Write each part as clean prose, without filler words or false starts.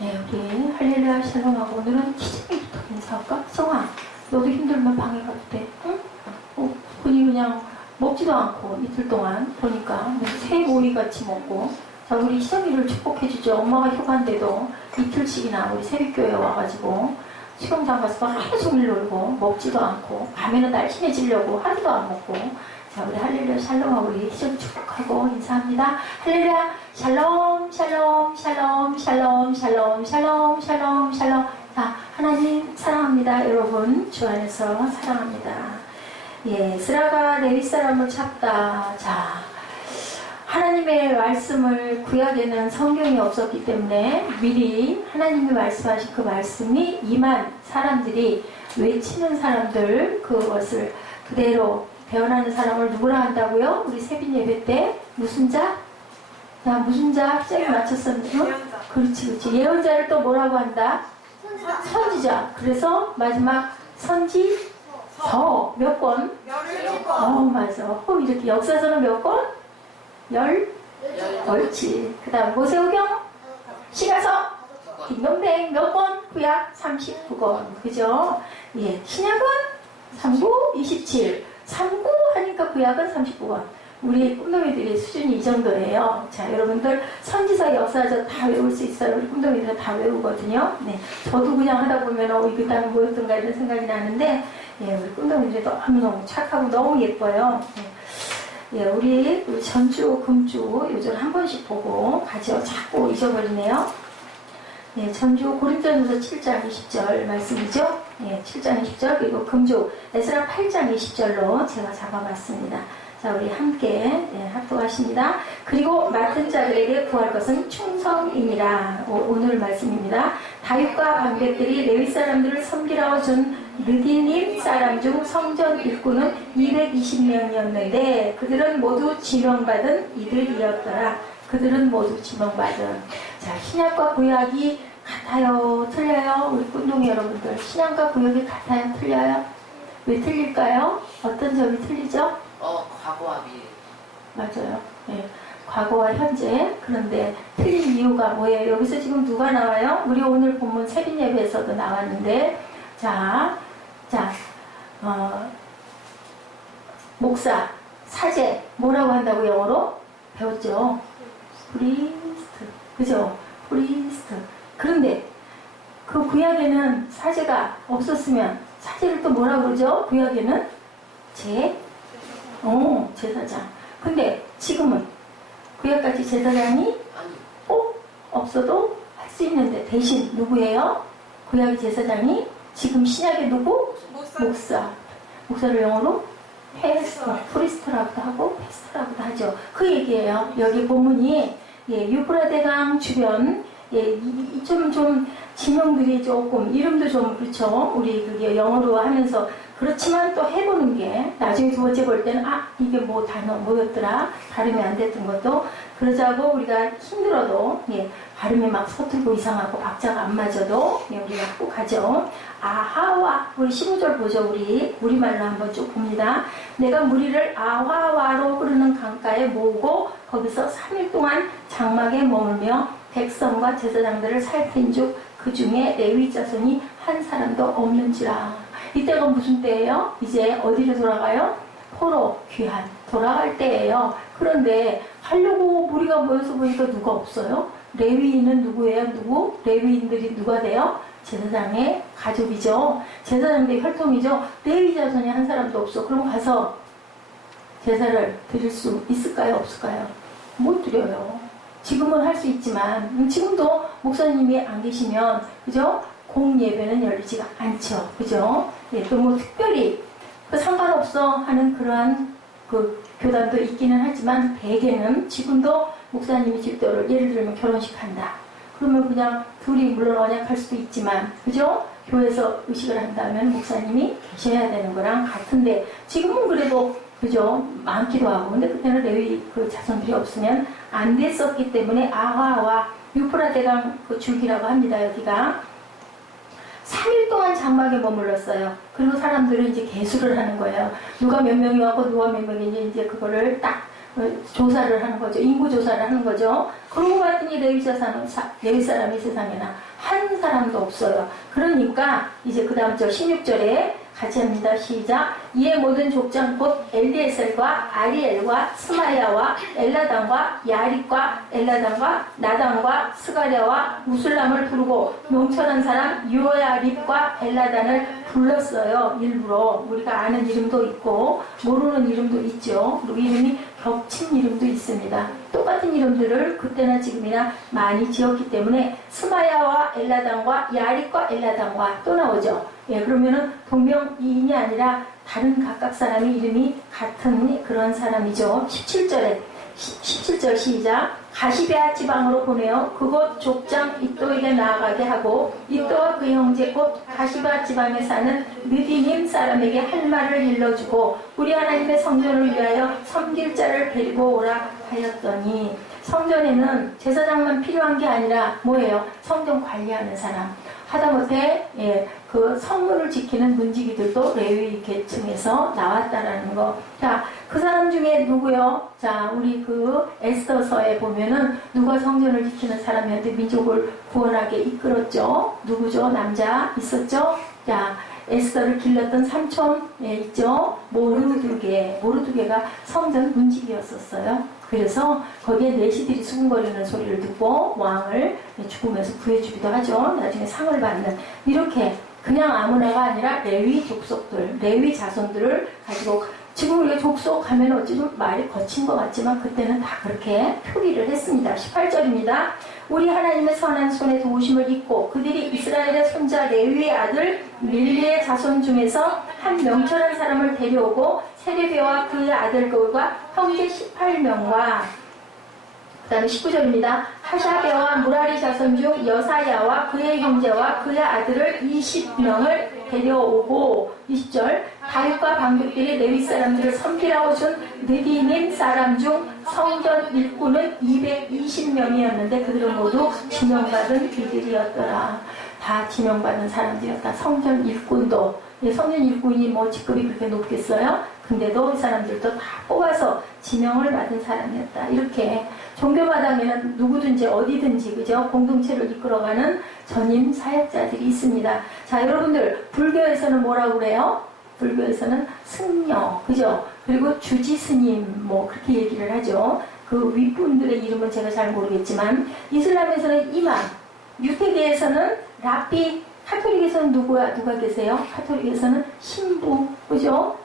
네, 우리 할렐루야 샬롬하고 오늘은 기적이부터 인사할까? 성아, 너도 힘들면 방에 가도 돼. 응? 본인이 그냥 먹지도 않고 이틀 동안 보니까 새 모이 같이 먹고. 자, 우리 희정이를 축복해주죠. 엄마가 휴가인데도 이틀씩이나 우리 새벽교회에 와가지고 수영장 가서 하루 종일 놀고 먹지도 않고 밤에는 날씬해지려고 하루도 안 먹고. 자, 우리 할렐루야 샬롬하고 우리 희정 축복하고 인사합니다. 할렐루야 샬롬 샬롬 샬롬 샬롬 샬롬 샬롬 샬롬 샬롬. 자, 하나님 사랑합니다. 여러분 주 안에서 사랑합니다. 예, 스라가 레위 사람을 찾다. 자, 하나님의 말씀을 구약에는 성경이 없었기 때문에 미리 하나님이 말씀하신 그 말씀이 임한 사람들이 외치는 사람들, 그것을 그대로 배워나는 사람을 누구라 한다고요? 우리 세빈 예배 때 무슨 자? 자, 무슨 자? 시작에 맞췄었는데? 예언자. 그렇지. 예언자를 또 뭐라고 한다? 선지자. 그래서 마지막 선지 서 몇 권? 17권. 맞아. 이렇게 역사서는 몇 권? 옳지. 그 다음 모세오경 시가서 딩동댕 몇 권? 구약 39권. 그죠? 예, 신약은 39, 27. 39 하니까 구약은 39권. 우리 꿈동이들의 수준이 이 정도예요. 자, 여러분들 선지서 역사서 다 외울 수 있어요. 우리 꿈동이들은 다 외우거든요. 네, 저도 그냥 하다 보면 이게 다 뭐였던가 이런 생각이 나는데, 예, 우리 꿈동이들이 너무너무 착하고 너무 예뻐요. 예, 우리 전주, 금주 요즘 한 번씩 보고 가죠. 자꾸 잊어버리네요. 예, 전주 고린도전서 7장 20절 말씀이죠. 예, 7장 20절 그리고 금주 에스라 8장 20절로 제가 잡아봤습니다. 자, 우리 함께 합독하십니다. 그리고 맡은 자들에게 구할 것은 충성이니라. 오늘 말씀입니다. 다윗과 방백들이 레위 사람들을 섬기라고 준 느디님 사람 중 성전 일꾼은 220명이었는데 그들은 모두 지명받은 이들이었더라. 그들은 모두 지명받은. 자, 신약과 구약이 같아요? 틀려요? 우리 꿈동이 여러분들, 신약과 구약이 같아요? 틀려요? 왜 틀릴까요? 어떤 점이 틀리죠? 과거와 미래. 맞아요. 예. 과거와 현재. 그런데 틀린 이유가 뭐예요? 여기서 지금 누가 나와요? 우리 오늘 본문 세빈 예배에서도 나왔는데, 목사, 사제, 뭐라고 한다고 영어로? 배웠죠? 프리스트. 그죠? 프리스트. 그런데 그 구약에는 사제가 없었으면 사제를 또 뭐라고 그러죠? 구약에는 제사장. 근데 지금은 구약같이 제사장이 꼭 없어도 할 수 있는데 대신 누구예요? 구약의 제사장이 지금 신약의 누구? 목사. 목사를 영어로 프리스트라고도 하고 패스트라고도 하죠. 그 얘기예요. 여기 본문이 유프라데강 주변 좀 지명들이 조금 이름도 좀 그렇죠. 우리 그게 영어로 하면서 그렇지만 또 해보는 게 나중에 두 번째 볼 때는 이게 뭐 단어 뭐였더라 발음이 안 됐던 것도 그러자고 우리가 힘들어도 발음이 막 서툴고 이상하고 박자가 안 맞아도 우리가 꼭 하죠. 아하와 우리 15절 보죠. 우리 우리말로 한번 쭉 봅니다. 내가 무리를 아하와로 흐르는 강가에 모으고 거기서 3일 동안 장막에 머물며 백성과 제사장들을 살핀 즉 그 중에 레위 자손이 한 사람도 없는지라. 이때가 무슨 때예요? 이제 어디로 돌아가요? 포로 귀환 돌아갈 때예요. 그런데 하려고 무리가 모여서 보니까 누가 없어요? 레위인은 누구예요? 누구? 레위인들이 누가 돼요? 제사장의 가족이죠. 제사장들의 혈통이죠. 레위 자손이 한 사람도 없어. 그럼 가서 제사를 드릴 수 있을까요? 없을까요? 못 드려요. 지금은 할 수 있지만 지금도 목사님이 안 계시면 그죠? 공예배는 열리지가 않죠. 그죠? 또 뭐 특별히 상관없어 하는 그러한 그 교단도 있기는 하지만 대개는 지금도 목사님이 집도를 예를 들면 결혼식 한다. 그러면 그냥 둘이 물론 언약할 수도 있지만 그죠? 교회에서 의식을 한다면 목사님이 계셔야 되는 거랑 같은데 지금은 그래도 그죠? 많기도 하고 근데 그때는 레위 그 자손들이 없으면 안 됐었기 때문에 아하와 유프라데강 그 줄기라고 합니다. 여기가 3일 동안 장막에 머물렀어요. 그리고 사람들은 이제 계수를 하는 거예요. 누가 몇 명이 왔고 누가 몇 명인지 이제 그거를 딱 조사를 하는 거죠. 인구 조사를 하는 거죠. 그러고 봤더니 레위 사람이 세상에나 한 사람도 없어요. 그러니까 이제 그 다음 절 16절에 같이 합니다. 시작. 이에 모든 족장 곧 엘리에셀과 아리엘과 스마야와 엘라단과 야릿과 엘라단과 나단과 스가랴와 우슬람을 부르고 명철한 사람 요야립과 엘라단을 불렀어요. 일부러 우리가 아는 이름도 있고 모르는 이름도 있죠. 그리고 이름이 겹친 이름도 있습니다. 똑같은 이름들을 그때나 지금이나 많이 지었기 때문에 스마야와 엘라단과 야릿과 엘라단과 또 나오죠. 예, 그러면은 동명이인이 아니라 다른 각각 사람의 이름이 같은 그런 사람이죠. 17절 시작. 가시베아 지방으로 보내어 그곳 족장 이또에게 나아가게 하고 이또와 그 형제 곧 가시베아 지방에 사는 느디님 사람에게 할 말을 일러주고 우리 하나님의 성전을 위하여 섬길 자를 데리고 오라 하였더니 성전에는 제사장만 필요한 게 아니라 뭐예요? 성전 관리하는 사람. 하다못해 그 성문을 지키는 문지기들도 레위 계층에서 나왔다라는 거. 자, 그 사람 중에 누구요? 자, 우리 그 에스더서에 보면은 누가 성전을 지키는 사람이었는데 민족을 구원하게 이끌었죠? 누구죠? 남자 있었죠? 자, 에스더를 길렀던 삼촌 있죠? 모르드게가 성전 문지기였었어요. 그래서 거기에 내시들이 수군거리는 소리를 듣고 왕을 죽으면서 구해주기도 하죠. 나중에 상을 받는. 이렇게 그냥 아무나가 아니라 레위 족속들, 레위 자손들을 가지고 지금 우리가 족속 하면 어찌 좀 말이 거친 것 같지만 그때는 다 그렇게 표기를 했습니다. 18절입니다. 우리 하나님의 선한 손에 도우심을 입고 그들이 이스라엘의 손자 레위의 아들 밀리의 자손 중에서 한 명철한 사람을 데려오고 세레베와 그의 아들들과 형제 18명과 그 다음에 19절입니다. 하샤베와 무라리 자손 중 여사야와 그의 형제와 그의 아들을 20명을 데려오고 20절 다윗과 방백들이 레위 사람들을 섬기라고 준 느디님 사람 중 성전 일꾼은 220명이었는데 그들은 모두 지명받은 이들이었더라. 다 지명받은 사람들이었다. 성전 일꾼도 성전 일꾼이 뭐 직급이 그렇게 높겠어요? 근데도 이 사람들도 다 뽑아서 지명을 받은 사람이었다. 이렇게 종교마당에는 누구든지 어디든지 그죠? 공동체를 이끌어가는 전임 사역자들이 있습니다. 자, 여러분들 불교에서는 뭐라고 그래요? 불교에서는 승려 그죠? 그리고 주지스님 뭐 그렇게 얘기를 하죠. 그 윗분들의 이름은 제가 잘 모르겠지만 이슬람에서는 이맘, 유태계에서는 라피, 카톨릭에서는 누가 계세요? 카톨릭에서는 신부, 그죠?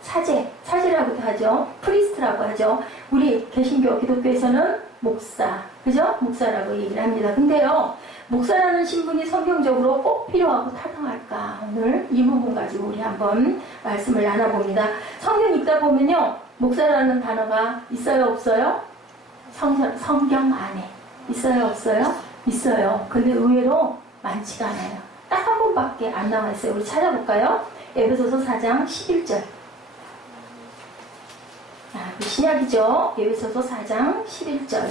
사제라고도 하죠. 프리스트라고 하죠. 우리 개신교, 기독교에서는 목사, 그죠? 목사라고 얘기를 합니다. 근데요, 목사라는 신분이 성경적으로 꼭 필요하고 타당할까? 오늘 이 부분 가지고 우리 한번 말씀을 나눠봅니다. 성경 읽다 보면요, 목사라는 단어가 있어요, 없어요? 성경 안에. 있어요, 없어요? 있어요. 근데 의외로 많지가 않아요. 딱 한 번밖에 안 나와 있어요. 우리 찾아볼까요? 에베소서 4장 11절. 신약이죠. 에베소서 4장 11절.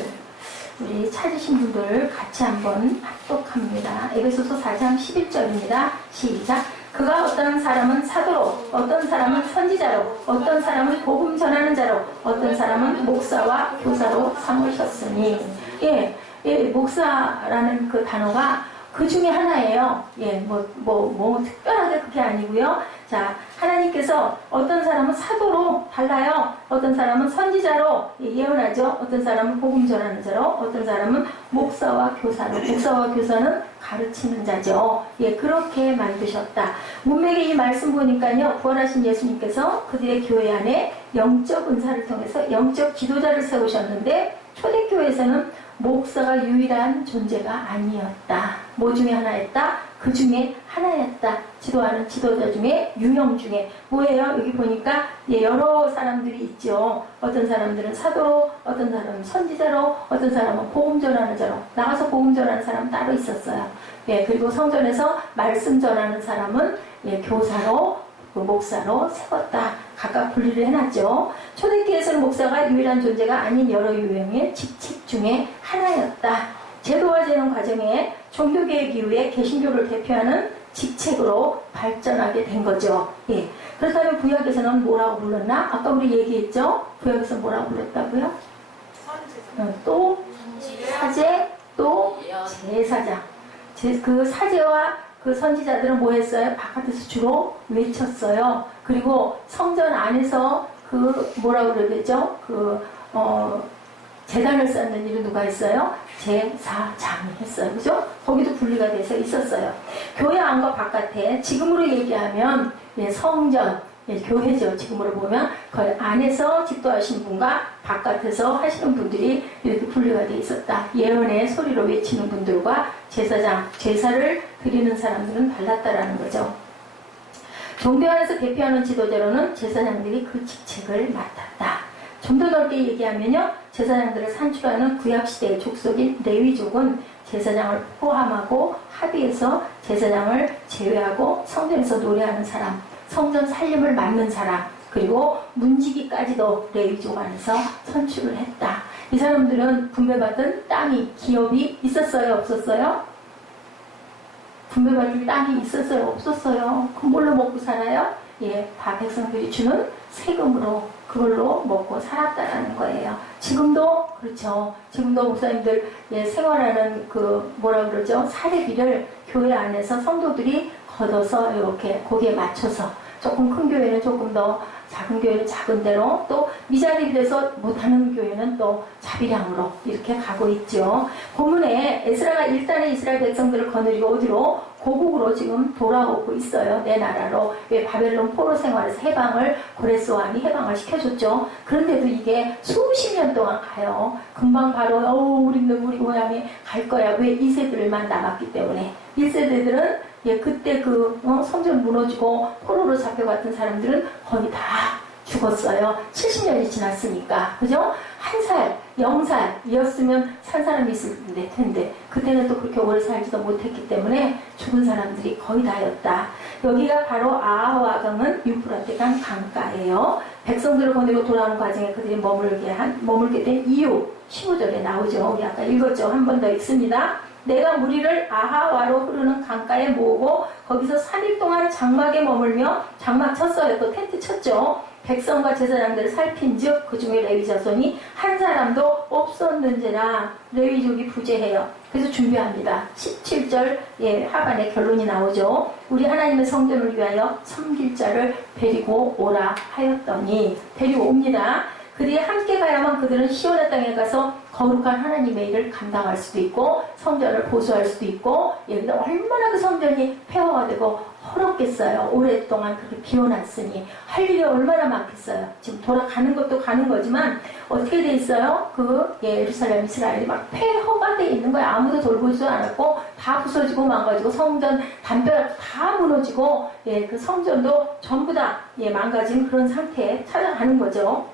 우리 찾으신 분들 같이 한번 합독합니다. 에베소서 4장 11절입니다. 시작. 그가 어떤 사람은 사도로, 어떤 사람은 선지자로, 어떤 사람은 복음 전하는 자로, 어떤 사람은 목사와 교사로 삼으셨으니. 목사라는 그 단어가 그 중에 하나예요. 특별하게 그게 아니고요. 자, 하나님께서 어떤 사람은 사도로 달라요. 어떤 사람은 선지자로 예언하죠. 어떤 사람은 복음 전하는 자로, 어떤 사람은 목사와 교사로. 목사와 교사는 가르치는 자죠. 그렇게 만드셨다. 문맥의 이 말씀 보니까요, 부활하신 예수님께서 그들의 교회 안에 영적 은사를 통해서 영적 지도자를 세우셨는데 초대교회에서는 목사가 유일한 존재가 아니었다. 뭐 중에 하나였다? 그 중에 하나였다. 지도하는 지도자 중에 유형 중에 뭐예요? 여기 보니까 여러 사람들이 있죠. 어떤 사람들은 사도로, 어떤 사람은 선지자로, 어떤 사람은 복음 전하는 자로. 나가서 복음 전하는 사람 따로 있었어요. 그리고 성전에서 말씀 전하는 사람은 교사로, 목사로 세웠다. 각각 분리를 해놨죠. 초대교회에서는 목사가 유일한 존재가 아닌 여러 유형의 직책 중에 하나였다. 제도화되는 과정에 종교개혁 이후에 개신교를 대표하는 직책으로 발전하게 된 거죠. 그렇다면 구약에서는 뭐라고 불렀나? 아까 우리 얘기했죠? 구약에서 뭐라고 불렀다고요? 또 사제, 또 제사장. 그 사제와 그 선지자들은 뭐 했어요? 바깥에서 주로 외쳤어요. 그리고 성전 안에서 그 뭐라고 그래야 되죠? 제단을 쌓는 일을 누가 했어요? 제사장이 했어요. 그죠? 거기도 분리가 돼서 있었어요. 교회 안과 바깥에 지금으로 얘기하면 성전, 교회죠. 지금으로 보면 그 안에서 집도하시는 분과 바깥에서 하시는 분들이 이렇게 분리가 돼 있었다. 예언의 소리로 외치는 분들과 제사장, 제사를 드리는 사람들은 달랐다라는 거죠. 종교 안에서 대표하는 지도자로는 제사장들이 그 직책을 맡았다. 좀 더 넓게 얘기하면요, 제사장들을 산출하는 구약시대의 족속인 레위족은 제사장을 포함하고 합의해서 제사장을 제외하고 성전에서 노래하는 사람, 성전 살림을 맡는 사람, 그리고 문지기까지도 레위족 안에서 선출을 했다. 이 사람들은 분배받은 땅이, 기업이 있었어요? 없었어요? 분배받은 땅이 있었어요? 없었어요? 그럼 뭘로 먹고 살아요? 다 백성들이 주는 세금으로 그걸로 먹고 살았다라는 거예요. 지금도 그렇죠. 지금도 목사님들 생활하는 뭐라 그러죠? 사례비를 교회 안에서 성도들이 걷어서 이렇게 거기에 맞춰서 조금 큰 교회는 조금 더, 작은 교회는 작은 대로, 또 미자립이 돼서 못하는 교회는 또 자비량으로 이렇게 가고 있죠. 본문에 에스라가 일단의 이스라엘 백성들을 거느리고 어디로? 고국으로 지금 돌아오고 있어요. 내 나라로. 왜 바벨론 포로 생활에서 해방을, 고레스왕이 해방을 시켜줬죠. 그런데도 이게 수십 년 동안 가요. 금방 바로 우리는 우리 고향에 갈 거야. 왜 2세들만 남았기 때문에. 1세대들은 그때 성전 무너지고 포로로 잡혀갔던 사람들은 거의 다 죽었어요. 70년이 지났으니까. 그죠? 1살, 0살이었으면 산 사람이 있을 텐데 그때는 또 그렇게 오래 살지도 못했기 때문에 죽은 사람들이 거의 다였다. 여기가 바로 아하와강은 유프라테강 강가예요. 백성들을 보내고 돌아오는 과정에 그들이 머물게 된 이유 15절에 나오죠. 우리 아까 읽었죠. 한 번 더 읽습니다. 내가 무리를 아하와로 흐르는 강가에 모으고 거기서 3일 동안 장막에 머물며, 장막 쳤어요. 또 텐트 쳤죠. 백성과 제사장들을 살핀 즉 그 중에 레위 자손이 한 사람도 없었는지라. 레위족이 부재해요. 그래서 준비합니다. 17절 하반에 결론이 나오죠. 우리 하나님의 성전을 위하여 섬길 자를 데리고 오라 하였더니 데리고 옵니다. 그들이 함께 가야만 그들은 시온의 땅에 가서 거룩한 하나님의 일을 감당할 수도 있고 성전을 보수할 수도 있고, 여기다 얼마나 그 성전이 폐허가 되고 헐었겠어요. 오랫동안 그렇게 비워놨으니 할 일이 얼마나 많겠어요. 지금 돌아가는 것도 가는 거지만 어떻게 돼 있어요? 예루살렘 이스라엘이 막 폐허가 돼 있는 거예요. 아무도 돌보지도 않았고 다 부서지고 망가지고 성전 담벼락 다 무너지고 그 성전도 전부 다 망가진 그런 상태에 찾아가는 거죠.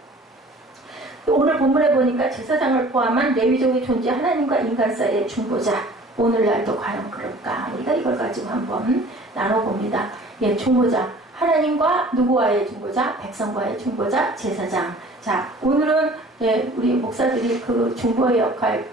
오늘 본문에 보니까 제사장을 포함한 레위족의 존재, 하나님과 인간 사이의 중보자. 오늘날도 과연 그럴까? 우리가 이걸 가지고 한번 나눠봅니다. 중보자. 하나님과 누구와의 중보자? 백성과의 중보자, 제사장. 자, 오늘은 우리 목사들이 그 중보의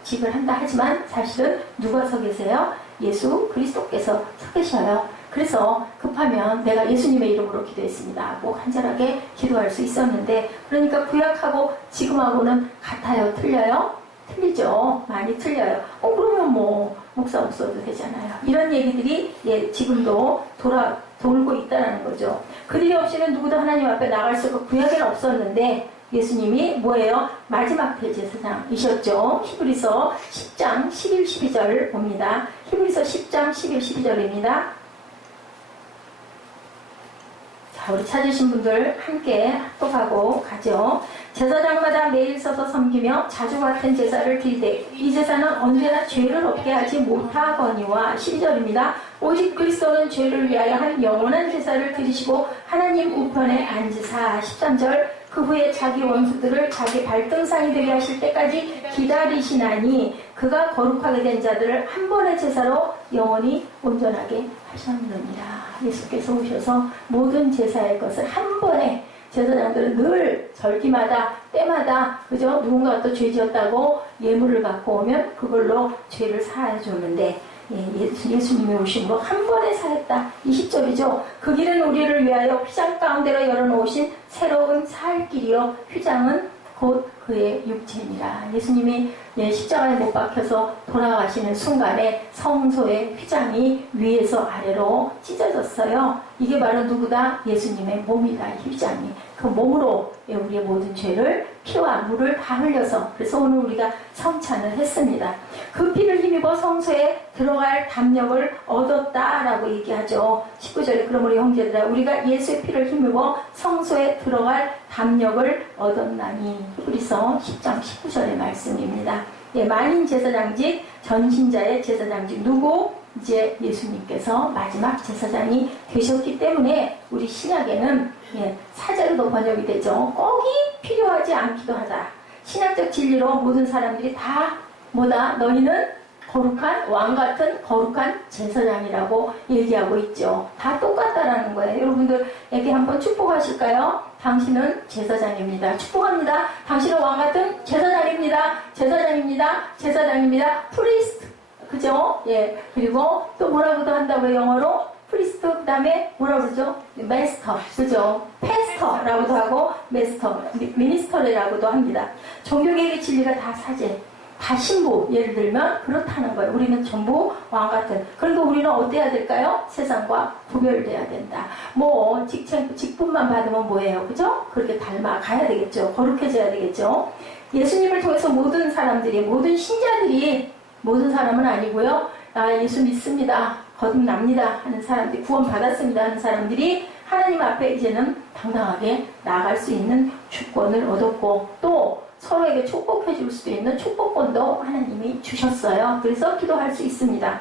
직을 한다 하지만 사실은 누가 서 계세요? 예수 그리스도께서 서 계셔요. 그래서 급하면 내가 예수님의 이름으로 기도했습니다 하고 간절하게 기도할 수 있었는데, 그러니까 구약하고 지금하고는 같아요? 틀려요? 틀리죠. 많이 틀려요. 그러면 목사 없어도 되잖아요. 이런 얘기들이 지금도 돌고 있다는 거죠. 그들이 없이는 누구도 하나님 앞에 나갈 수 없고 구약에는 없었는데 예수님이 뭐예요? 마지막 대제사장이셨죠. 히브리서 10장 11, 12절 봅니다. 히브리서 10장 11, 12절입니다. 자, 우리 찾으신 분들 함께 합독하고 가죠. 제사장마다 매일 서서 섬기며 자주 같은 제사를 드리되 이 제사는 언제나 죄를 없게 하지 못하거니와. 12절입니다. 오직 그리스도는 죄를 위하여 한 영원한 제사를 드리시고 하나님 우편에 앉으사. 13절. 그 후에 자기 원수들을 자기 발등상이 되게 하실 때까지 기다리시나니 그가 거룩하게 된 자들을 한 번의 제사로 영원히 온전하게 하셨느니라. 예수께서 오셔서 모든 제사의 것을 한 번에, 제사장들은 늘 절기마다 때마다 그죠? 누군가 또 죄 지었다고 예물을 갖고 오면 그걸로 죄를 사해줬는데 예수님이 오심으로 한 번에 사했다. 20절이죠. 그 길은 우리를 위하여 휘장 가운데로 열어놓으신 새로운 살 길이요. 휘장은 곧 그의 육체니라. 예수님이 십자가에 못 박혀서 돌아가시는 순간에 성소의 휘장이 위에서 아래로 찢어졌어요. 이게 바로 누구다? 예수님의 몸이다. 이 휘장이. 그 몸으로 우리의 모든 죄를 피와 물을 다 흘려서, 그래서 오늘 우리가 성찬을 했습니다. 그 피를 힘입어 성소에 들어갈 담력을 얻었다라고 얘기하죠. 19절에 그럼 우리 형제들아 우리가 예수의 피를 힘입어 성소에 들어갈 담력을 얻었나니. 히브리서 10장 19절의 말씀입니다. 만인 제사장직, 전신자의 제사장직, 누구? 이제 예수님께서 마지막 제사장이 되셨기 때문에 우리 신약에는 사제로도 번역이 되죠. 꼭이 필요하지 않기도 하다. 신약적 진리로 모든 사람들이 다 뭐다? 너희는 거룩한 왕같은 거룩한 제사장이라고 얘기하고 있죠. 다 똑같다라는 거예요. 여러분들에게 한번 축복하실까요? 당신은 제사장입니다. 축복합니다. 당신은 왕같은 제사장입니다. 제사장입니다. 제사장입니다. 프리스트. 그죠? 그리고 또 뭐라고도 한다고요, 영어로? 프리스트, 그 다음에 뭐라 그러죠? 메스터, 그죠? 패스터라고도 하고, 메스터, 미니스터라고도 합니다. 종교개혁의 진리가 다 사제, 다 신부, 예를 들면 그렇다는 거예요. 우리는 전부 왕같은. 그런데 우리는 어때야 될까요? 세상과 구별돼야 된다. 직분만 받으면 뭐예요? 그죠? 그렇게 닮아가야 되겠죠. 거룩해져야 되겠죠. 예수님을 통해서 모든 사람들이, 모든 신자들이, 모든 사람은 아니고요. 예수 믿습니다. 거듭납니다 하는 사람들이, 구원받았습니다 하는 사람들이 하나님 앞에 이제는 당당하게 나아갈 수 있는 주권을 얻었고, 또 서로에게 축복해 줄 수도 있는 축복권도 하나님이 주셨어요. 그래서 기도할 수 있습니다.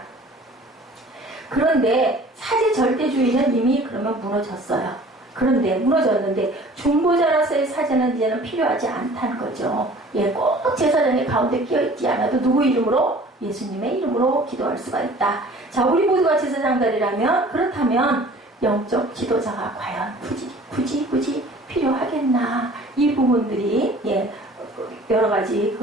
그런데 사제 절대주의는 이미 그러면 무너졌어요. 그런데 무너졌는데 중보자로서의 사제는 이제는 필요하지 않다는 거죠. 꼭 제사장의 가운데 끼어있지 않아도 누구 이름으로? 예수님의 이름으로 기도할 수가 있다. 자, 우리 모두가 제사장들이라면, 그렇다면 영적 지도자가 과연 굳이 필요하겠나? 이 부분들이 여러 가지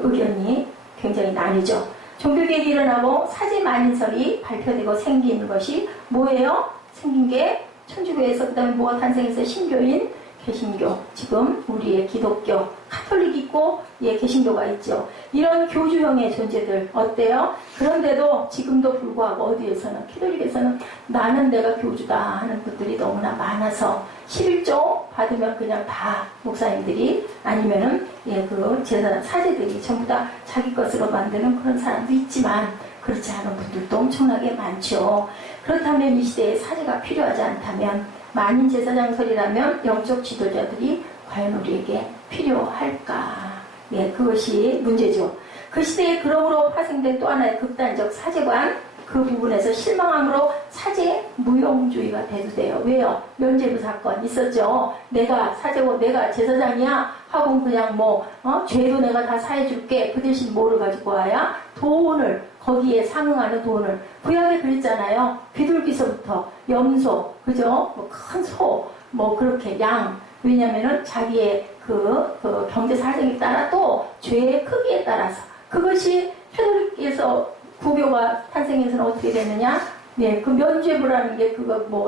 의견이 굉장히 나뉘죠. 종교개혁이 일어나고 사제 만인설이 발표되고 생긴 것이 뭐예요? 생긴 게 천주교에서, 그 다음에 뭐가 탄생해서 신교인, 개신교, 지금 우리의 기독교, 카톨릭 있고 개신교가 있죠. 이런 교주형의 존재들 어때요? 그런데도 지금도 불구하고 어디에서는, 캐톨릭에서는 나는 내가 교주다 하는 분들이 너무나 많아서 11조 받으면 그냥 다 목사님들이, 아니면은 그 제사장 사제들이 전부 다 자기 것으로 만드는 그런 사람도 있지만, 그렇지 않은 분들도 엄청나게 많죠. 그렇다면 이 시대에 사제가 필요하지 않다면, 만인 제사장설이라면 영적 지도자들이 과연 우리에게 필요할까? 그것이 문제죠. 그 시대에 그러므로 파생된 또 하나의 극단적 사제관, 그 부분에서 실망함으로 사제 무용주의가 대두돼요. 왜요? 면죄부 사건 있었죠. 내가 사제고 내가 제사장이야 하고 그냥 죄도 내가 다 사해줄게. 그 대신 뭐를 가지고 와야? 돈을, 거기에 상응하는 돈을. 구약에 그랬잖아요. 비둘기서부터 염소, 그죠? 큰 소, 그렇게 양. 왜냐면은 자기의 그 경제 사정에 따라 또 죄의 크기에 따라서, 그것이 캐톨릭에서 부교가 탄생해서는 어떻게 됐느냐? 그 면죄부라는 게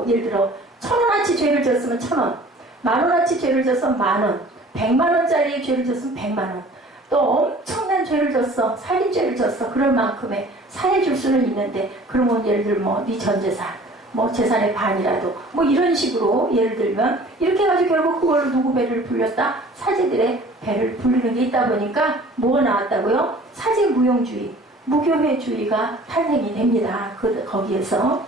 예를 들어 1,000원어치 죄를 졌으면 1,000원, 10,000원어치 죄를 졌으면 10,000원, 100만원짜리 죄를 졌으면 100만원, 또 엄청난 죄를 졌어, 살인죄를 졌어, 그럴 만큼의 사해줄 수는 있는데, 그러면 예를 들면 네 전재산, 재산의 반이라도 이런 식으로 예를 들면 이렇게 해가지고 결국 그걸로 누구 배를 불렸다? 사제들의 배를 불리는 게 있다 보니까 뭐가 나왔다고요? 사제 무용주의, 무교회주의가 탄생이 됩니다. 거기에서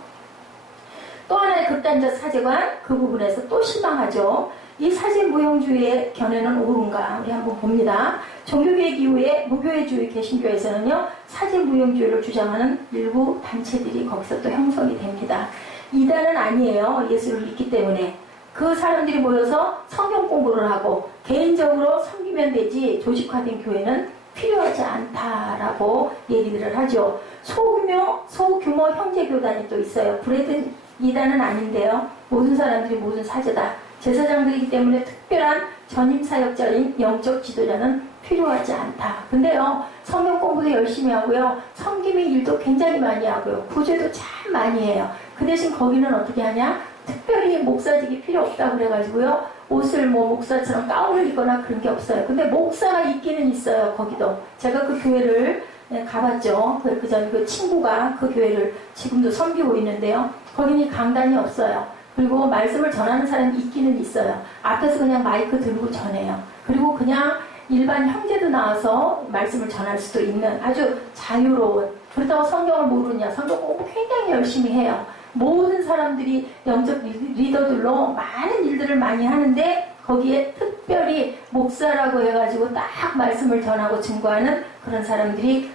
또 하나의 극단적 사제관, 그 부분에서 또 실망하죠. 이 사제 무용주의의 견해는 옳은가? 우리 한번 봅니다. 종교개혁 이후에 무교회주의 개신교에서는요, 사제 무용주의를 주장하는 일부 단체들이 거기서 또 형성이 됩니다. 이단은 아니에요. 예수를 믿기 때문에. 그 사람들이 모여서 성경 공부를 하고 개인적으로 섬기면 되지 조직화된 교회는 필요하지 않다라고 얘기들을 하죠. 소규모 형제교단이 또 있어요. 브레드 이단은 아닌데요. 모든 사람들이 모든 사제다. 제사장들이기 때문에 특별한 전임사역자인 영적 지도자는 필요하지 않다. 근데요, 성경 공부도 열심히 하고요, 섬김의 일도 굉장히 많이 하고요, 구제도 참 많이 해요. 그 대신 거기는 어떻게 하냐? 특별히 목사직이 필요 없다고 그래가지고요. 옷을 뭐 목사처럼 가운을 입거나 그런 게 없어요. 근데 목사가 있기는 있어요. 거기도. 제가 그 교회를 가봤죠. 그 전 그 친구가 그 교회를 지금도 섬기고 있는데요. 거기는 강단이 없어요. 그리고 말씀을 전하는 사람이 있기는 있어요. 앞에서 그냥 마이크 들고 전해요. 그리고 그냥 일반 형제도 나와서 말씀을 전할 수도 있는 아주 자유로운, 그렇다고 성경을 모르냐, 성경 공부 굉장히 열심히 해요. 모든 사람들이 영적 리더들로 많은 일들을 많이 하는데 거기에 특별히 목사라고 해가지고 딱 말씀을 전하고 증거하는 그런 사람들이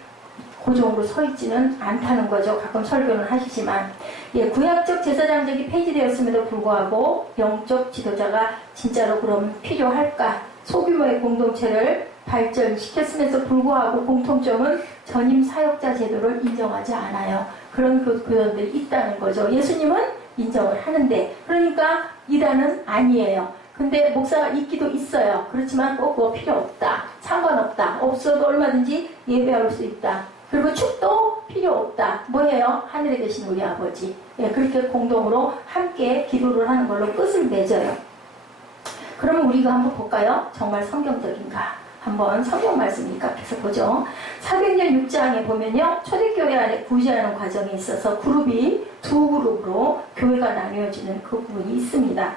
고정으로 서 있지는 않다는 거죠. 가끔 설교는 하시지만. 구약적 제사장직이 폐지되었음에도 불구하고 영적 지도자가 진짜로 그럼 필요할까? 소규모의 공동체를 발전시켰음에도 불구하고 공통점은 전임 사역자 제도를 인정하지 않아요. 그런 교단들이 있다는 거죠. 예수님은 인정을 하는데, 그러니까 이단은 아니에요. 근데 목사가 있기도 있어요. 그렇지만 꼭 그거 필요 없다. 상관없다. 없어도 얼마든지 예배할 수 있다. 그리고 축도 필요 없다. 뭐예요? 하늘에 계신 우리 아버지. 그렇게 공동으로 함께 기도를 하는 걸로 끝을 맺어요. 그러면 우리가 한번 볼까요? 정말 성경적인가? 한번 성경 말씀이니까 앞에서 보죠. 사도행전 6장에 보면요. 초대교회 안에 구제하는 과정에 있어서 그룹이 두 그룹으로 교회가 나뉘어지는 그 부분이 있습니다.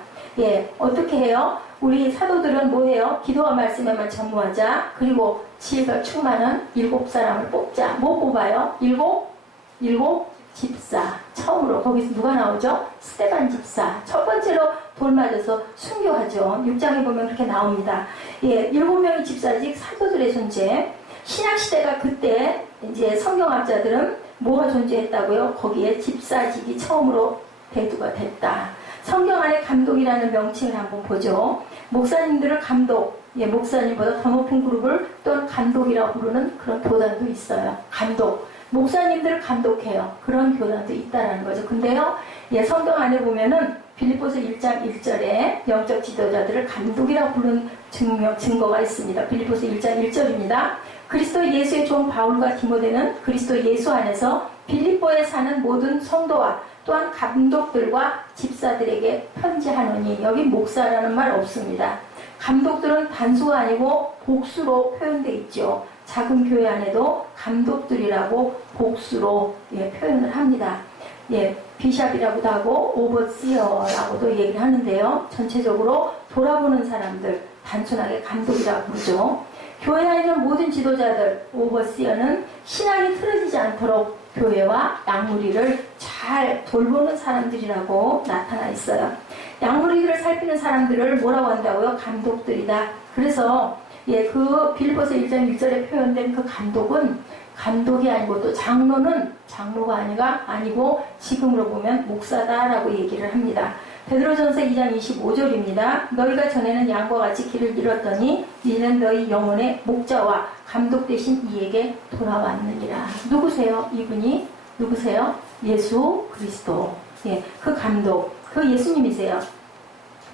어떻게 해요? 우리 사도들은 뭐 해요? 기도와 말씀에만 전무하자. 그리고 지혜가 충만한 7사람을 뽑자. 뭐 뽑아요? 일곱 집사. 처음으로 거기서 누가 나오죠? 스데반 집사. 첫 번째로 돌 맞아서 순교하죠. 6장에 보면 그렇게 나옵니다. 7명의 집사직 사도들의 존재. 신약시대가 그때 이제 성경학자들은 뭐가 존재했다고요? 거기에 집사직이 처음으로 대두가 됐다. 성경 안에 감독이라는 명칭을 한번 보죠. 목사님들을 감독, 목사님보다 더 높은 그룹을 또한 감독이라고 부르는 그런 교단도 있어요. 감독. 목사님들을 감독해요. 그런 교단도 있다라는 거죠. 근데요, 성경 안에 보면은 빌립보서 1장 1절에 영적 지도자들을 감독이라고 부르는 증거가 있습니다. 빌립보서 1장 1절입니다. 그리스도 예수의 종 바울과 디모데는 그리스도 예수 안에서 빌립보에 사는 모든 성도와 또한 감독들과 집사들에게 편지하노니, 여기 목사라는 말 없습니다. 감독들은 단수가 아니고 복수로 표현되어 있죠. 작은 교회 안에도 감독들이라고 복수로 표현을 합니다. 비샵이라고도 하고 오버시어라고도 얘기를 하는데요. 전체적으로 돌아보는 사람들, 단순하게 감독이라고 부르죠. 교회 안에 있는 모든 지도자들, 오버시어는 신앙이 틀어지지 않도록 교회와 양무리를 잘 돌보는 사람들이라고 나타나 있어요. 양무리들을 살피는 사람들을 뭐라고 한다고요? 감독들이다. 그래서 그 빌립보서 1장 1절에 표현된 그 감독은 감독이 아니고, 또 장로는 장로가 아니고 지금으로 보면 목사다라고 얘기를 합니다. 베드로전서 2장 25절입니다. 너희가 전에는 양과 같이 길을 잃었더니 이제는 너희 영혼의 목자와 감독 되신 이에게 돌아왔느니라. 누구세요? 이분이 누구세요? 예수 그리스도. 그 감독, 그 예수님이세요.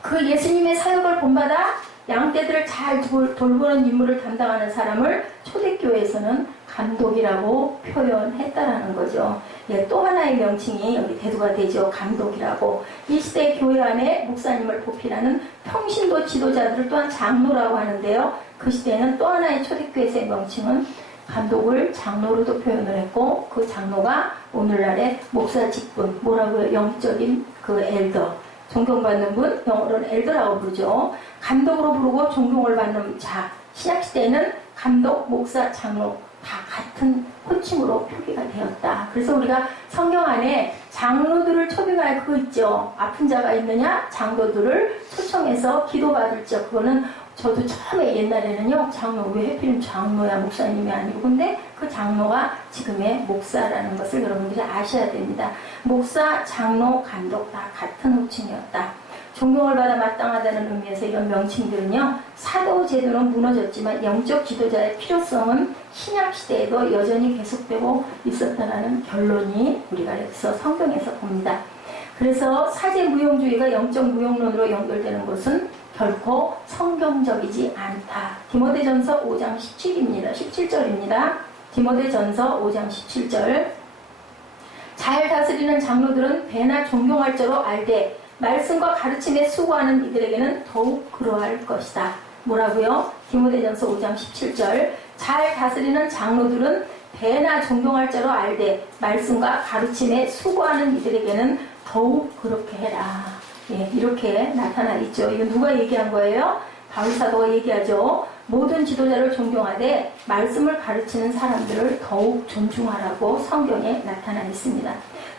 그 예수님의 사역을 본받아 양떼들을 잘 돌보는 임무를 담당하는 사람을 초대교회에서는 감독이라고 표현했다라는 거죠. 또 하나의 명칭이 여기 대두가 되죠. 감독이라고. 이 시대 교회 안에 목사님을 보필하는 평신도 지도자들을 또한 장로라고 하는데요. 그 시대에는 또 하나의 초대교회에서의 명칭은 감독을 장로로도 표현을 했고, 그 장로가 오늘날의 목사 직분, 뭐라고요? 영적인 그 엘더. 존경받는 분, 영어로는 엘더라고 부르죠. 감독으로 부르고 존경을 받는 자. 신약시대에는 감독, 목사, 장로 다 같은 호칭으로 표기가 되었다. 그래서 우리가 성경 안에 장로들을 초빙할 그거 있죠. 아픈 자가 있느냐? 장로들을 초청해서 기도받을 적. 그거는 저도 처음에 옛날에는요, 장로, 왜 하필이면 장로야, 목사님이 아니고. 근데 그 장로가 지금의 목사라는 것을 여러분들이 아셔야 됩니다. 목사, 장로, 감독 다 같은 호칭이었다. 존경을 받아 마땅하다는 의미에서 이런 명칭들은요, 사도 제도는 무너졌지만 영적 지도자의 필요성은 신약 시대에도 여전히 계속되고 있었다는 결론이 우리가 여기서 성경에서 봅니다. 그래서 사제 무용주의가 영적 무용론으로 연결되는 것은 결코 성경적이지 않다. 디모데전서 5장 17절입니다. 디모데전서 5장 17절. 잘 다스리는 장로들은 배나 존경할 자로 알되 말씀과 가르침에 수고하는 이들에게는 더욱 그러할 것이다. 뭐라고요? 디모데전서 5장 17절. 잘 다스리는 장로들은 배나 존경할 자로 알되 말씀과 가르침에 수고하는 이들에게는 더욱 그렇게 해라. 예, 이렇게 나타나 있죠. 이건 누가 얘기한 거예요? 바울 사도가 얘기하죠. 모든 지도자를 존경하되 말씀을 가르치는 사람들을 더욱 존중하라고 성경에 나타나 있습니다.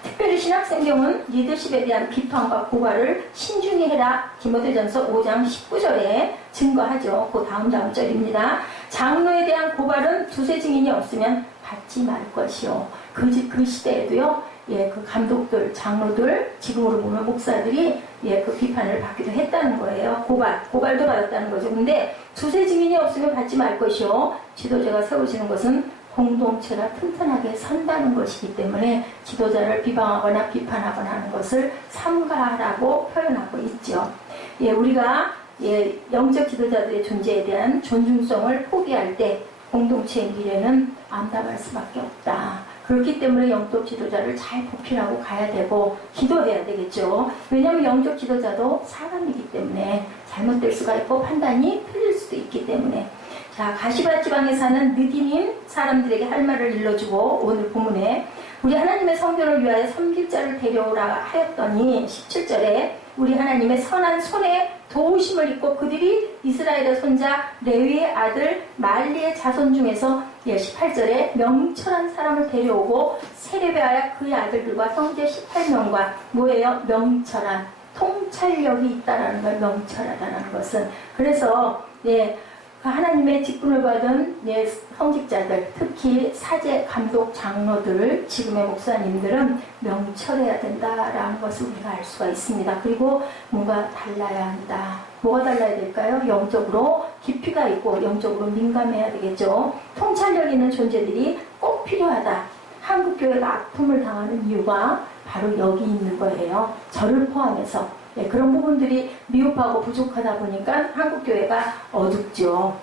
특별히 신학성경은 리더십에 대한 비판과 고발을 신중히 해라. 디모데전서 5장 19절에 증거하죠. 그 다음 절입니다. 장로에 대한 고발은 두세 증인이 없으면 받지 말 것이요. 그 시대에도요. 예, 그 감독들, 장로들, 지금으로 보면 목사들이 예, 그 비판을 받기도 했다는 거예요. 고발도 받았다는 거죠. 근데 두세 증인이 없으면 받지 말 것이요. 지도자가 세워지는 것은 공동체가 튼튼하게 선다는 것이기 때문에 지도자를 비방하거나 비판하거나 하는 것을 삼가라고 표현하고 있죠. 예, 우리가 예, 영적 지도자들의 존재에 대한 존중성을 포기할 때 공동체의 미래는 암담할 수밖에 없다. 그렇기 때문에 영적 지도자를 잘 보필하고 가야 되고 기도해야 되겠죠. 왜냐하면 영적 지도자도 사람이기 때문에 잘못될 수가 있고 판단이 틀릴 수도 있기 때문에. 자, 가시밭 지방에 사는 느디님 사람들에게 할 말을 일러주고 오늘 본문에 우리 하나님의 성전을 위하여 섬길 자를 데려오라 하였더니 17절에 우리 하나님의 선한 손에 도우심을 입고 그들이 이스라엘의 손자 레위의 아들 말리의 자손 중에서 18절에 명철한 사람을 데려오고 세례배하여 그의 아들들과 형제 18명과 뭐예요? 명철한 통찰력이 있다라는 걸 명철하다는 것은 그래서 예. 하나님의 직분을 받은 예, 성직자들, 특히 사제, 감독, 장로들, 지금의 목사님들은 명철해야 된다라는 것을 우리가 알 수가 있습니다. 그리고 뭔가 달라야 한다. 뭐가 달라야 될까요? 영적으로 깊이가 있고 영적으로 민감해야 되겠죠. 통찰력 있는 존재들이 꼭 필요하다. 한국교회가 아픔을 당하는 이유가 바로 여기 있는 거예요. 저를 포함해서. 네, 그런 부분들이 미흡하고 부족하다 보니까 한국교회가 어둡죠.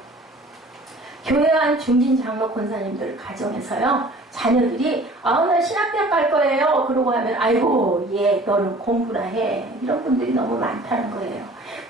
교회와 중진 장로 권사님들 가정에서요. 자녀들이 나 신학대학 갈 거예요. 그러고 하면 아이고 예 너는 공부나 해. 이런 분들이 너무 많다는 거예요.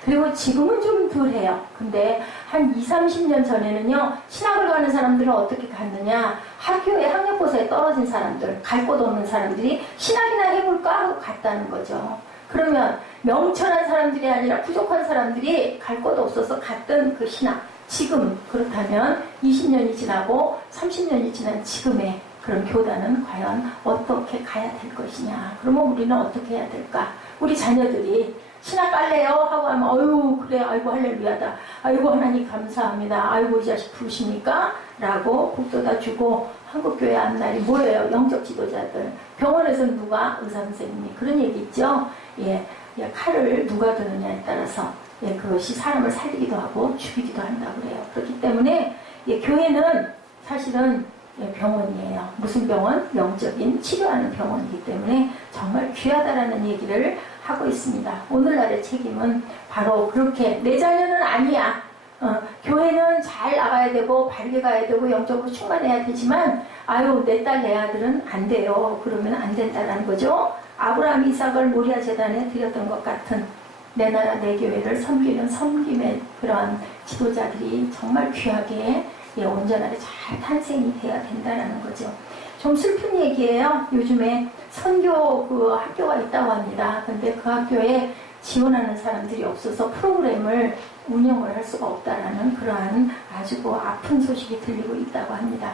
그리고 지금은 좀 덜해요. 근데 한 20, 30년 전에는요. 신학을 가는 사람들은 어떻게 갔느냐. 학교에 학력고사에 떨어진 사람들, 갈 곳 없는 사람들이 신학이나 해볼까 하고 갔다는 거죠. 그러면 명철한 사람들이 아니라 부족한 사람들이 갈 곳 없어서 갔던 그 신학. 지금 그렇다면 20년이 지나고 30년이 지난 지금의 그런 교단은 과연 어떻게 가야 될 것이냐. 그러면 우리는 어떻게 해야 될까? 우리 자녀들이 신학 갈래요? 하고 하면 어휴 그래 아이고 할렐루야다. 아이고 하나님 감사합니다. 아이고 이 자식 부르십니까? 라고 북돋아 주고 한국교회 앞날이 뭐예요? 영적 지도자들. 병원에서는 누가? 의사선생님이. 그런 얘기 있죠? 예, 칼을 누가 드느냐에 따라서 예, 그것이 사람을 살리기도 하고 죽이기도 한다고 그래요. 그렇기 때문에 예, 교회는 사실은 예, 병원이에요. 무슨 병원? 영적인 치료하는 병원이기 때문에 정말 귀하다라는 얘기를 하고 있습니다. 오늘날의 책임은 바로 그렇게 내 자녀는 아니야. 교회는 잘 나가야 되고 바르게 가야 되고 영적으로 충만해야 되지만 아유 내 딸 내 아들은 안 돼요. 그러면 안 된다는 거죠. 아브라함 이삭을 모리아 제단에 드렸던 것 같은 내 나라 내 교회를 섬기는 섬김의 그런 지도자들이 정말 귀하게 예, 온전하게 잘 탄생이 돼야 된다는 거죠. 좀 슬픈 얘기예요. 요즘에 선교 그 학교가 있다고 합니다. 근데 그 학교에 지원하는 사람들이 없어서 프로그램을 운영을 할 수가 없다라는 그러한 아주 아픈 소식이 들리고 있다고 합니다.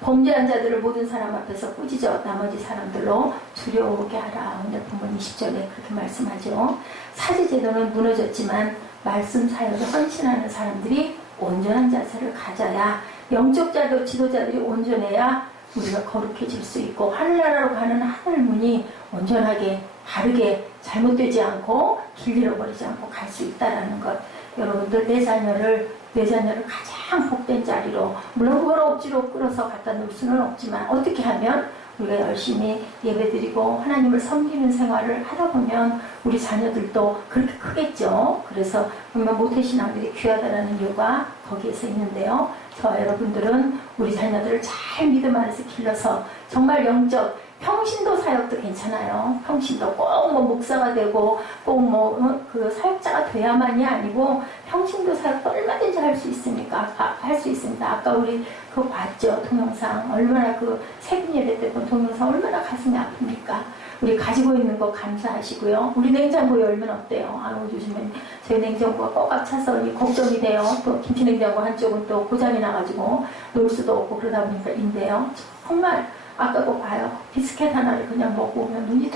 범죄한 자들을 모든 사람 앞에서 꾸짖어 나머지 사람들로 두려워하게 하라. 오늘 본문 20절에 그렇게 말씀하죠. 사제제도는 무너졌지만 말씀 사역에 헌신하는 사람들이 온전한 자세를 가져야 영적 자도 지도자들이 온전해야 우리가 거룩해질 수 있고 하늘나라로 가는 하늘문이 온전하게 바르게 잘못되지 않고 길 잃어버리지 않고 갈 수 있다는 것. 여러분들 내 자녀를 가장 복된 자리로 물론 그걸 억지로 끌어서 갖다 놓을 수는 없지만 어떻게 하면 우리가 열심히 예배드리고 하나님을 섬기는 생활을 하다 보면 우리 자녀들도 그렇게 크겠죠. 그래서 정말 모태신앙들이 귀하다라는 이유가 거기에서 있는데요. 저와 여러분들은 우리 자녀들을 잘 믿음 안에서 길러서 정말 영적 평신도 사역도 괜찮아요. 평신도 꼭 뭐 목사가 되고 꼭 뭐 그 사역자가 돼야만이 아니고 평신도 사역도 얼마든지 할 수 있습니까? 할 수 있습니다. 아까 우리 그거 봤죠? 동영상. 얼마나 그 세금 예배 때 본 동영상 얼마나 가슴이 아픕니까? 우리 가지고 있는 거 감사하시고요. 우리 냉장고 열면 어때요? 요즘엔 저희 냉장고가 꽉꽉 차서 걱정이 돼요. 또 김치냉장고 한쪽은 또 고장이 나가지고 놓을 수도 없고 그러다 보니까 인데요. 정말 아까 거 봐요. 비스켓 하나를 그냥 먹고 오면 눈이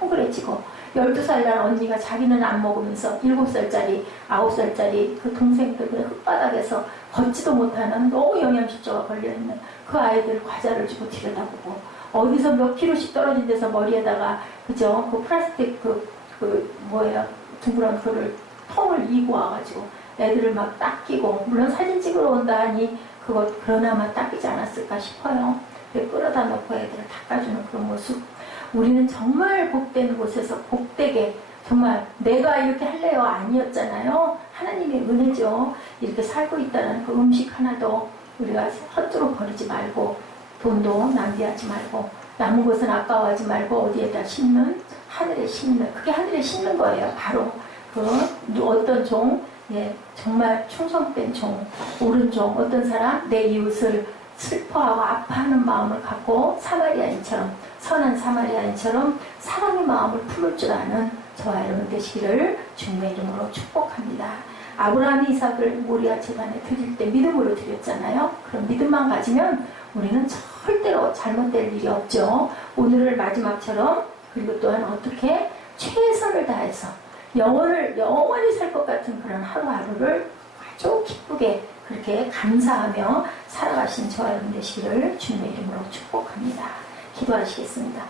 동그래지고 12살 난 언니가 자기는 안 먹으면서 7살짜리, 9살짜리 그 동생들 그냥 흙바닥에서 걷지도 못하는 너무 영양실조가 걸려있는 그 아이들 과자를 주고 들여다보고 어디서 몇 킬로씩 떨어진 데서 머리에다가 그죠? 그 플라스틱 뭐예요? 둥그런 그거를 통을 이고 와가지고 애들을 막 닦이고 물론 사진 찍으러 온다 하니 그거 그러나마 닦이지 않았을까 싶어요. 끌어다 놓고 애들을 닦아주는 그런 모습. 우리는 정말 복된 곳에서 복되게 정말 내가 이렇게 할래요 아니었잖아요. 하나님의 은혜죠. 이렇게 살고 있다는 그 음식 하나도 우리가 헛주로 버리지 말고 돈도 낭비하지 말고 남은 것은 아까워하지 말고 어디에다 심는 하늘에 심는 그게 하늘에 심는 거예요. 바로 그 어떤 종 정말 충성된 종 옳은 종 어떤 사람 내 이웃을 슬퍼하고 아파하는 마음을 갖고 사마리아인처럼 선한 사마리아인처럼 사랑의 마음을 품을 줄 아는 저와 여러분 되시기를 주님의 이름으로 축복합니다. 아브라함이 이삭을 모리아 제단에 드릴 때 믿음으로 드렸잖아요. 그럼 믿음만 가지면 우리는 절대로 잘못될 일이 없죠. 오늘을 마지막처럼 그리고 또한 어떻게 최선을 다해서 영원히 살 것 같은 그런 하루하루를 아주 기쁘게 그렇게 감사하며 살아가신 저와 여러분 되시기를 주님의 이름으로 축복합니다. 기도하시겠습니다.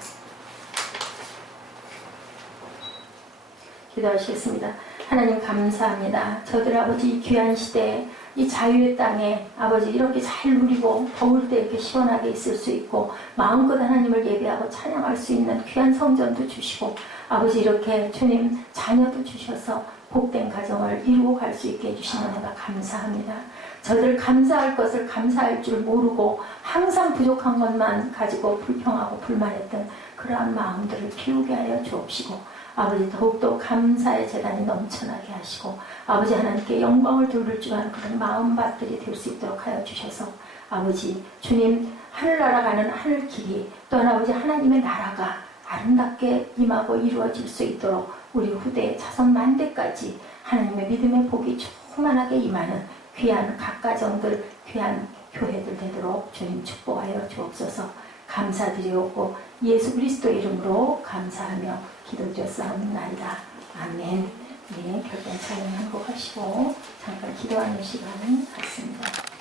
기도하시겠습니다. 하나님 감사합니다. 저들 아버지 이 귀한 시대에 이 자유의 땅에 아버지 이렇게 잘 누리고 더울 때 이렇게 시원하게 있을 수 있고 마음껏 하나님을 예배하고 찬양할 수 있는 귀한 성전도 주시고 아버지 이렇게 주님 자녀도 주셔서 복된 가정을 이루고 갈 수 있게 해주신 은혜가 감사합니다. 저들 감사할 것을 감사할 줄 모르고 항상 부족한 것만 가지고 불평하고 불만했던 그러한 마음들을 비우게 하여 주옵시고 아버지 더욱더 감사의 재단이 넘쳐나게 하시고 아버지 하나님께 영광을 돌릴 줄 아는 그런 마음밭들이 될 수 있도록 하여 주셔서 아버지 주님 하늘나라 가는 하늘길이 또한 아버지 하나님의 나라가 아름답게 임하고 이루어질 수 있도록 우리 후대 자손 만대까지 하나님의 믿음의 복이 충만하게 임하는 귀한 각가정들 귀한 교회들 되도록 주님 축복하여 주옵소서. 감사드리옵고 예수 그리스도 이름으로 감사하며 기도드렸사옵나이다. 아멘. 네, 결단 찬양 한곡 하시고 잠깐 기도하는 시간을 갖습니다.